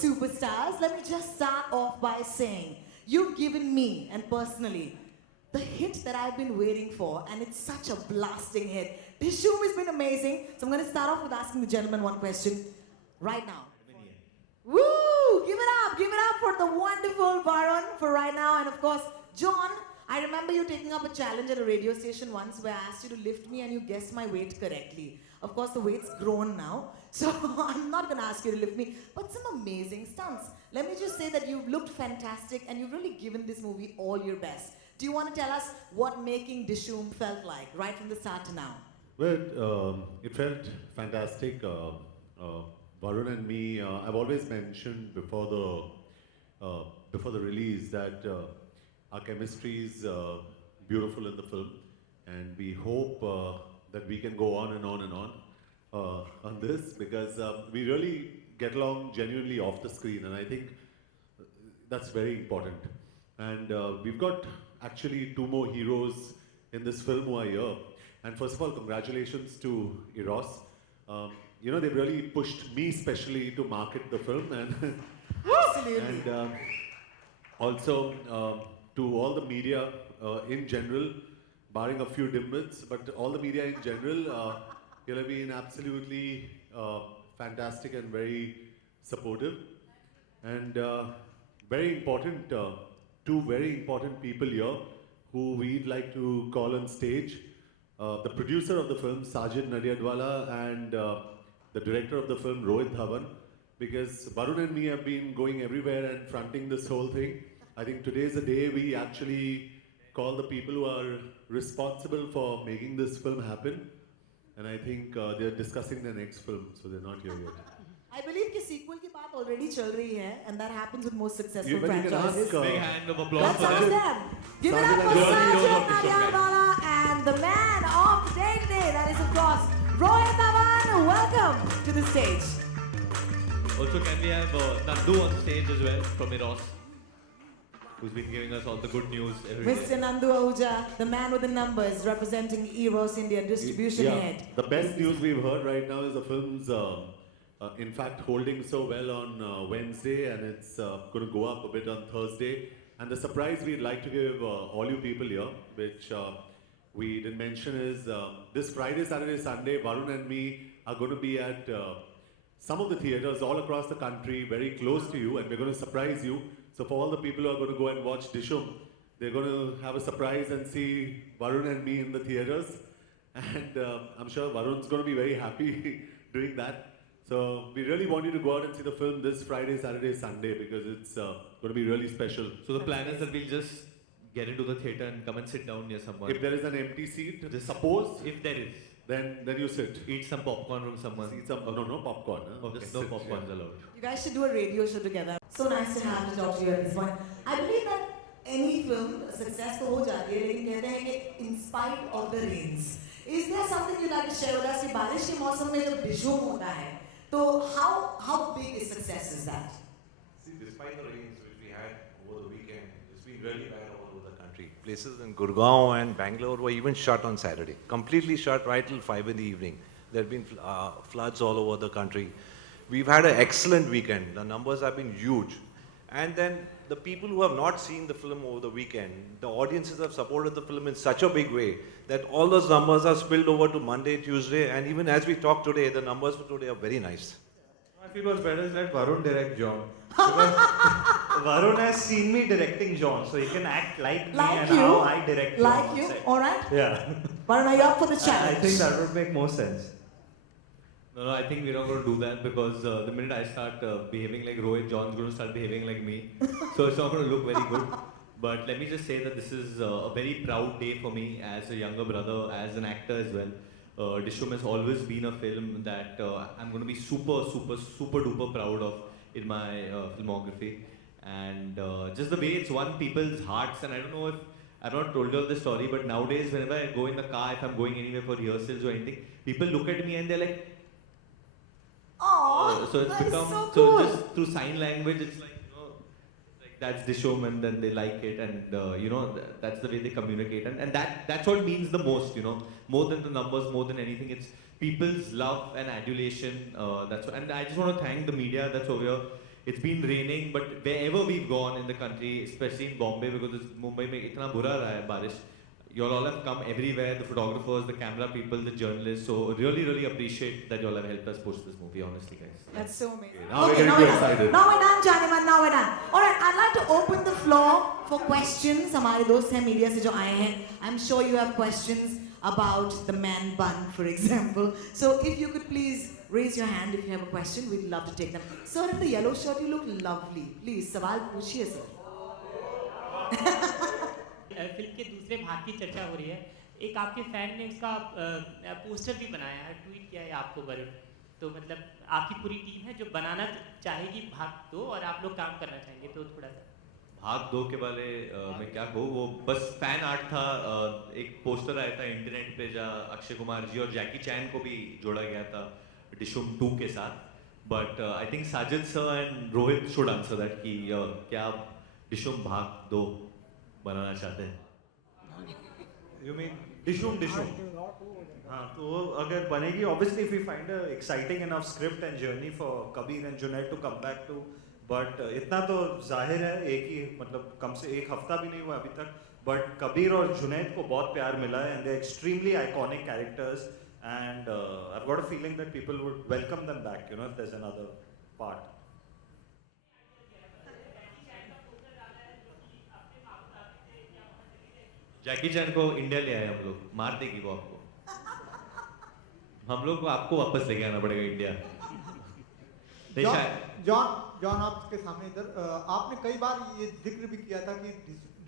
Superstars, let me just start off by saying you've given me and personally the hit that I've been waiting for, and it's such a blasting hit. This show has been amazing, so I'm going to start off with asking the gentleman one question right now. Woo! Give it up for the wonderful Varun for right now, and of course, John. I remember you taking up a challenge at a radio station once where I asked you to lift me and you guessed my weight correctly. Of course, the weight's grown now, so I'm not going to ask you to lift me, but some amazing stunts. Let me just say that you've looked fantastic and you've really given this movie all your best. Do you want to tell us what making Dishoom felt like, right from the start to now? Well, it felt fantastic. Varun and me, I've always mentioned before the release that our chemistry is beautiful in the film, and we hope that we can go on and on and on this, because we really get along genuinely off the screen, and I think that's very important. And we've got actually two more heroes in this film who are here. And first of all, congratulations to Eros. You know, they've really pushed me specially to market the film, and Absolutely. and also to all the media in general, barring a few dimwits, but all the media in general, you have been absolutely fantastic and very supportive. And very important, two very important people here who we'd like to call on stage. The producer of the film, Sajid Nadiadwala, and the director of the film, Rohit Dhawan, because Varun and me have been going everywhere and fronting this whole thing. I think today is the day we actually call the people who are responsible for making this film happen. And I think they're discussing their next film, so they're not here yet. I believe कि sequel की बात already चल रही है, and that happens with most successful You can franchises. ask, Big hand of applause Let's for ask them. them. Give it Sajid up for Nadiadwala. Sajid Nadiadwala and the man of the day today. That is, of course, Rohit Dhawan. Welcome to the stage. Also, can we have Nandu on stage as well from Eros, who's been giving us all the good news every day. Mr. Nandu Ahuja, the man with the numbers, representing Eros India distribution head. The best news we've heard right now is the film's in fact holding so well on Wednesday, and it's going to go up a bit on Thursday. And the surprise we'd like to give all you people here, which we didn't mention, is this Friday, Saturday, Sunday, Varun and me are going to be at some of the theatres all across the country, very close to you, and we're going to surprise you. So for all the people who are going to go and watch Dishoom, they're going to have a surprise and see Varun and me in the theatres. And I'm sure Varun's going to be very happy doing that. So we really want you to go out and see the film this Friday, Saturday, Sunday, because it's going to be really special. So the plan is that we'll just get into the theatre and come and sit down near someone. If there is an empty seat, Just suppose, if there is, then you sit. eat some popcorn from someone. Eat some, no popcorn. Huh? Okay, Just no sit, popcorns yeah. allowed. You guys should do a radio show together. So nice to have to talk to you at this point. I believe that any film successful हो जाती है, लेकिन कहते हैं कि in spite of the rains. Is there something you'd like to share with us? कि बारिश के मौसम में जब डिशूम होता है, तो how big a success is that? See, despite despite the rains which we had over the weekend, it's been really bad all over the country. Places in Gurgaon and Bangalore were even shut on Saturday, completely shut right till 5 in the evening. There have been floods all over the country. We've had an excellent weekend. The numbers have been huge. And then the people who have not seen the film over the weekend, the audiences have supported the film in such a big way that all those numbers are spilled over to Monday, Tuesday, and even as we talk today, the numbers for today are very nice. I feel it was better to let Varun direct John. Because Varun has seen me directing John, so he can act like me Like and you? how I direct John Like on you? set. Alright? Yeah. Varun, are you up for the I challenge? think that would make more sense. No, I think we're not going to do that because the minute I start behaving like Rohit, John's going to start behaving like me. So it's not going to look very good. But let me just say that this is a very proud day for me as a younger brother, as an actor as well. Dishoom has always been a film that I'm going to be super duper proud of in my filmography. And just the way it's won people's hearts, and I don't know if I've not told you all this story, but nowadays whenever I go in the car, if I'm going anywhere for rehearsals or anything, people look at me and they're like, Oh, so it's that is become so cool. just through sign language. It's like like that's Dishoom, and then they like it, and that's the way they communicate, and that's what means the most. More than the numbers, more than anything, it's people's love and adulation. And I just want to thank the media that's over here. It's been raining, but wherever we've gone in the country, especially in Bombay, because it's Mumbai mein itna bura raha hai barish. You all have come everywhere, the photographers, the camera people, the journalists. So really appreciate that you all have helped us push this movie, honestly, guys. That's so amazing. Now we're getting too excited. Now we're done, Janiman. Now we're done. All right, I'd like to open the floor for questions. हमारे दोस्त हैं media से जो आए हैं. I'm sure you have questions about the man bun, for example. So if you could please raise your hand if you have a question, we'd love to take them. Sir, in the yellow shirt, you look lovely. Please, सवाल पूछिए sir. Film के दूसरे भाग की चर्चा हो रही है. एक आपके फैन ने उसका पोस्टर भी बनाया है, ट्वीट किया है आपको वरुण. तो मतलब आपकी पूरी टीम है जो बनाना चाहेगी भाग 2 और आप लोग काम करना चाहेंगे, तो थोड़ा सा भाग 2 के बारे में क्या कहूँ, वो बस फैन आर्ट था. एक पोस्टर आया था इंटरनेट पे जहाँ अक्षय कुमार जी और जैकी चैन को भी जोड़ा गया था डिशूम 2 के साथ. But I think Sajid sir and Rohit should answer that कि क्या आप डिशूम भाग 2 बनाना चाहते हैं. You mean Dishoom? हाँ, तो वो अगर बनेगी, obviously if we find a exciting enough script and journey for Kabir and Junaid to come back to, but इतना तो जाहिर है, एक ही मतलब कम से एक हफ्ता भी नहीं हुआ अभी तक, but कबीर और जुनैद को बहुत प्यार मिला है and they're extremely iconic characters and I've got a feeling that people would welcome them back, if there's another part. जैकी चैन को इंडिया ले आए हम लोग, मार देगी वो आपको. हम लोग को आपको वापस लेके आना पड़ेगा इंडिया. जॉन आपके सामने इधर आपने कई बार ये जिक्र भी किया था कि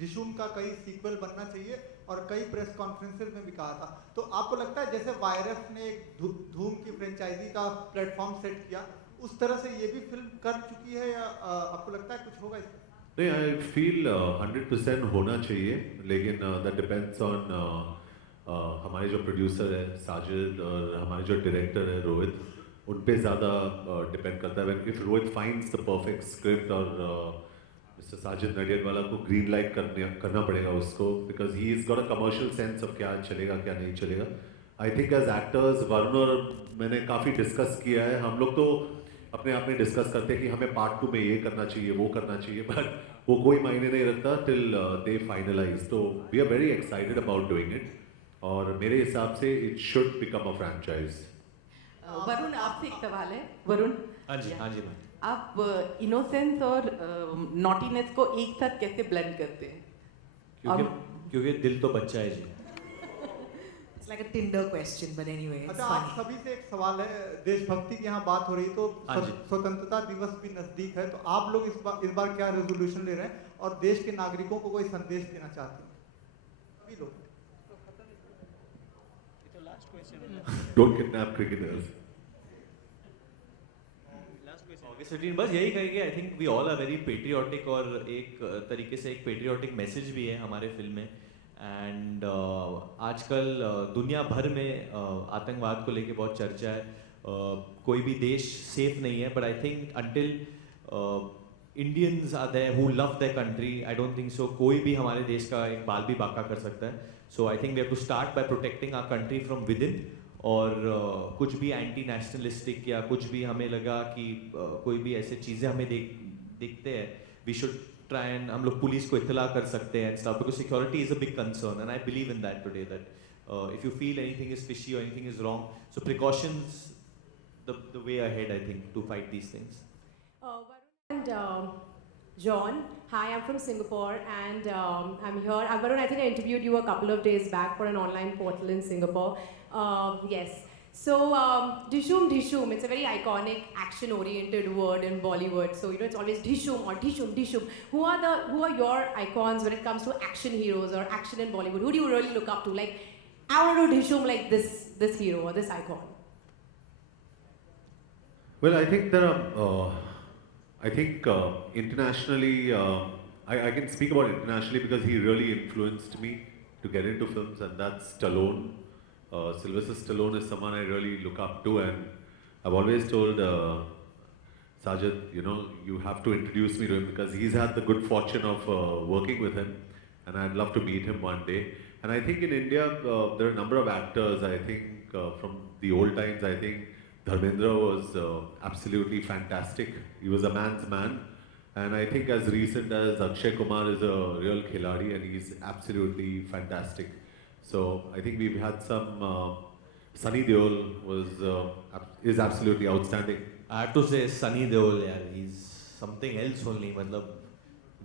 डिशूम का कई सीक्वल बनना चाहिए और कई प्रेस कॉन्फ्रेंसेस में भी कहा था. तो आपको लगता है जैसे वायरस ने एक धूम की फ्रेंचाइजी का प्लेटफॉर्म सेट किया, उस तरह से ये भी फिल्म कर चुकी है या आपको लगता है कुछ होगा इसमें? नहीं, आई फील 100% होना चाहिए, लेकिन दैट डिपेंड्स ऑन हमारे जो प्रोड्यूसर है साजिद और हमारे जो डायरेक्टर है रोहित, उन पे ज़्यादा डिपेंड करता है. If Rohit finds the perfect script और मिस्टर साजिद नडियाडवाला को ग्रीन लाइट करना पड़ेगा उसको, because he is got a commercial sense of क्या चलेगा क्या नहीं चलेगा. I think as actors Varun और मैंने काफ़ी डिस्कस किया है. हम लोग तो अपने आप में डिस्कस करते हैं कि हमें पार्ट 2 में ये करना चाहिए वो करना चाहिए, बट वो कोई मायने नहीं रखता टिल दे फाइनलाइज. तो we are very excited about doing it और मेरे हिसाब से it should become a franchise. Varun, आपसे एक सवाल है. वरुण, हाँ जी मैम. आप इनोसेंस और नॉटीनेस को एक साथ कैसे ब्लेंड करते हैं? क्योंकि दिल तो बच्चा है जी. It's like a Tinder question, but anyway, it's अच्छा, आप funny. सभी से एक सवाल है. देशभक्ति की यहाँ बात हो रही, तो हाँ जी. स्वतंत्रता दिवस भी नजदीक है, तो आप लोग इस बार क्या रेजोल्यूशन ले रहे हैं और देश के नागरिकों को कोई संदेश देना चाहते हैं? सभी लोग. Don't kidnap cricketers. August 15 बस यही कहेंगे. I think we all are very patriotic और एक तरीके से एक पेट्रियाटिक मैसेज भी है हमारे फिल्म में. एंड आजकल दुनिया भर में आतंकवाद को लेके बहुत चर्चा है. कोई भी देश सेफ नहीं है, but I think until Indians are there who love their country. I don't think so. कोई भी हमारे देश का एक बाल भी बांका कर सकता है. So I think we have to start by protecting our country from within. और कुछ भी एंटी नेशनलिस्टिक या कुछ भी हमें लगा कि कोई भी ऐसे चीज़ें हमें दिखते हैं, we should try and हम लोग पुलिस को इत्तला कर सकते हैं and stuff, because security is a big concern and I believe in that today, that if you feel anything is fishy or anything is wrong, so precautions the way ahead, I think, to fight these things. And John, hi, I'm from Singapore and I'm here. Varun, I think I interviewed you a couple of days back for an online portal in Singapore. Yes. So, Dishoom Dishoom, it's a very iconic action-oriented word in Bollywood. So, it's always Dishoom or Dishoom Dishoom. Who are your icons when it comes to action heroes or action in Bollywood? Who do you really look up to? Like, I want to Dishoom like this hero or this icon. Well, I think there are. I think internationally, I can speak about internationally because he really influenced me to get into films, and that's Stallone. Sylvester Stallone is someone I really look up to, and I've always told Sajid, you have to introduce me to him because he's had the good fortune of working with him, and I'd love to meet him one day. And I think in India, there are a number of actors, I think from the old times, I think Dharmendra was absolutely fantastic. He was a man's man. And I think as recent as Akshay Kumar is a real khiladi and he's absolutely fantastic. So I think we've had some, Sunny Deol is absolutely outstanding. I have to say Sunny Deol, yaar, he's something else only. Matlab,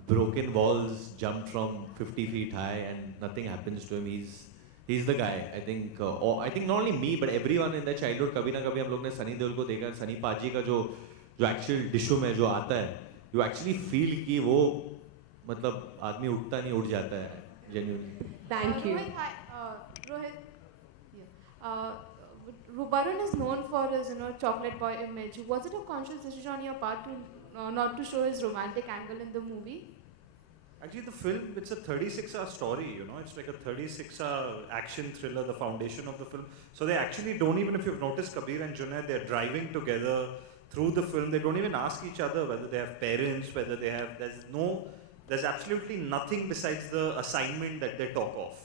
broken walls, jumped from 50 feet high and nothing happens to him. He's the guy. I think not only me but everyone in their childhood, कभी ना कभी हम लोग ने सनी देओल को देखा. सनी पाजी का जो actual डिशुम है जो आता है, you actually feel कि वो मतलब आदमी उठता नहीं उठ जाता है genuinely. Thank you. Rohit, hi. Rohit, yeah. Varun is known for his, chocolate boy image. Was it a conscious decision on your part to not to show his romantic angle in the movie? Actually, the film, it's a 36-hour story, It's like a 36-hour action thriller, the foundation of the film. So they actually don't even, if you've noticed Kabir and Junaid, they're driving together through the film. They don't even ask each other whether they have parents, whether they have, there's absolutely nothing besides the assignment that they talk of,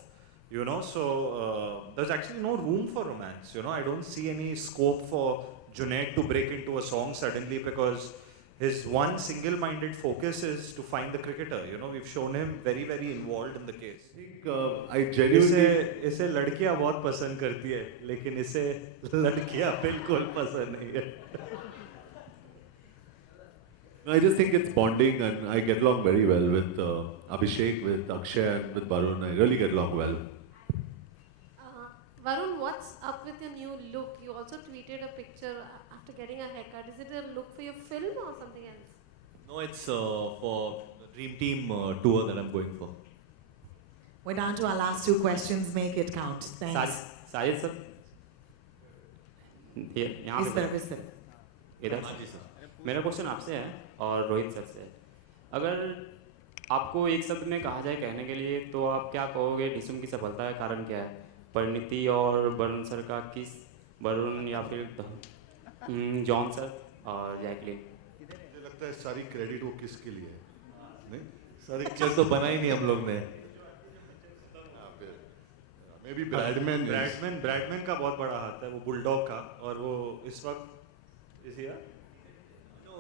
So there's actually no room for romance, I don't see any scope for Junaid to break into a song suddenly because his one single-minded focus is to find the cricketer. We've shown him very, very involved in the case. I genuinely. इसे लड़कियां बहुत पसंद करती है, लेकिन इसे लड़कियां बिल्कुल पसंद नहीं है. I just think it's bonding, and I get along very well with Abhishek, with Akshay, and with Varun. I really get along well. Varun, what's up with your new look? You also tweeted a picture after getting a haircut. Is it a look for your film or something else? No, it's for the Dream Team tour that I'm going for. We're down to our last two questions. Make it count. Thanks. Sajid sir, यहाँ इस तरफ, इस तरफ. इधर मेरा question आपसे है और रोहित सर से है. अगर आपको एक शब्द में कहा जाए कहने के लिए तो आप क्या कहोगे? डिशुम की सफलता का कारण क्या है? परिणीति और वरुण सर का किस, वरुण या फिर जॉन सर और जैकलिन? मुझे लगता है सारी क्रेडिट वो किसके लिए है? नहीं, सारी पिक्चर तो बना ही नहीं हम लोग ने. मे बी ब्रैडमैन का बहुत बड़ा हाथ है, वो बुलडॉग का, और वो इस वक्त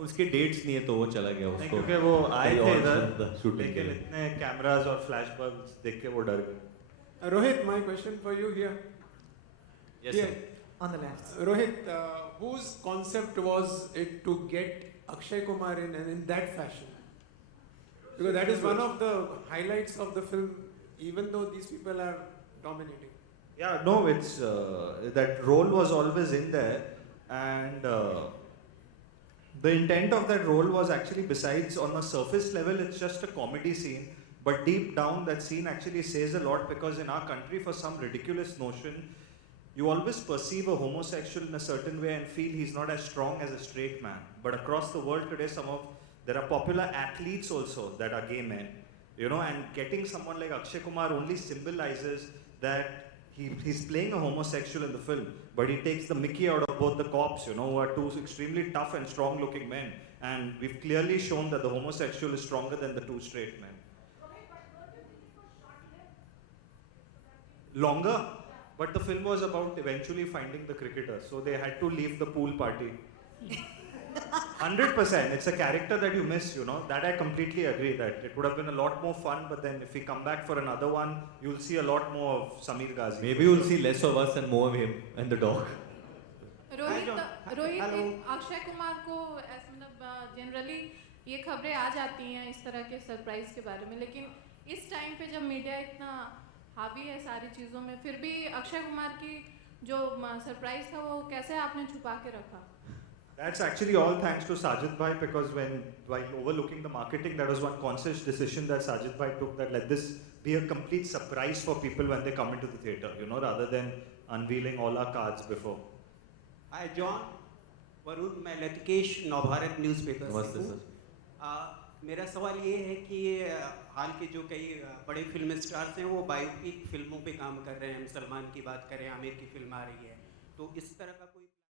उसके डेट्स नहीं है तो वो चला गया उसको, क्योंकि वो आए थे इधर लेकिन इतने कैमरास और फ्लैश बल्ब्स देख के वो डर गए. Rohit, my question for you here. Yes, here. sir. On the left. Rohit, whose concept was it to get Akshay Kumar in and in that fashion? Because that is one of the highlights of the film, even though these people are dominating. Yeah, no, it's that role was always in there, and the intent of that role was actually, besides on a surface level, it's just a comedy scene. But deep down, that scene actually says a lot, because in our country, for some ridiculous notion, you always perceive a homosexual in a certain way and feel he's not as strong as a straight man. But across the world today, there are popular athletes also that are gay men, and getting someone like Akshay Kumar only symbolizes that he's playing a homosexual in the film, but he takes the mickey out of both the cops, you know, who are two extremely tough and strong-looking men. And we've clearly shown that the homosexual is stronger than the two straight men. Longer, but the film was about eventually finding the cricketer, so they had to leave the pool party. 100%. It's a character that you miss, you know. That I completely agree that it would have been a lot more fun, but then if we come back for another one, you'll see a lot more of Sameer Ghazi. Maybe you'll see less of us and more of him and the dog. Rohit Akshay Kumar को मतलब generally ये खबरें आ जाती हैं इस तरह के surprise के बारे में, लेकिन इस टाइम पे जब मीडिया इतना हावी है सारी चीज़ों में, फिर भी अक्षय कुमार की जो सरप्राइज था वो कैसे आपने छुपा के रखा? That's actually all thanks to Sajid Bhai, because while overlooking the marketing, that was one conscious decision that Sajid Bhai took, that let this be a complete surprise for people when they come into the theatre, you know, rather than unveiling all our cards before. Hi John, Varun, मैं लतिकेश Navbharat newspaper नमस्ते से sir. हूँ। मेरा सवाल ये है कि हाल के जो कई बड़े फिल्म स्टार्स हैं वो बायोपिक फिल्मों पे काम कर रहे हैं। हम सलमान की बात करें, आमिर की फिल्म आ रही है, तो इस तरह का कोई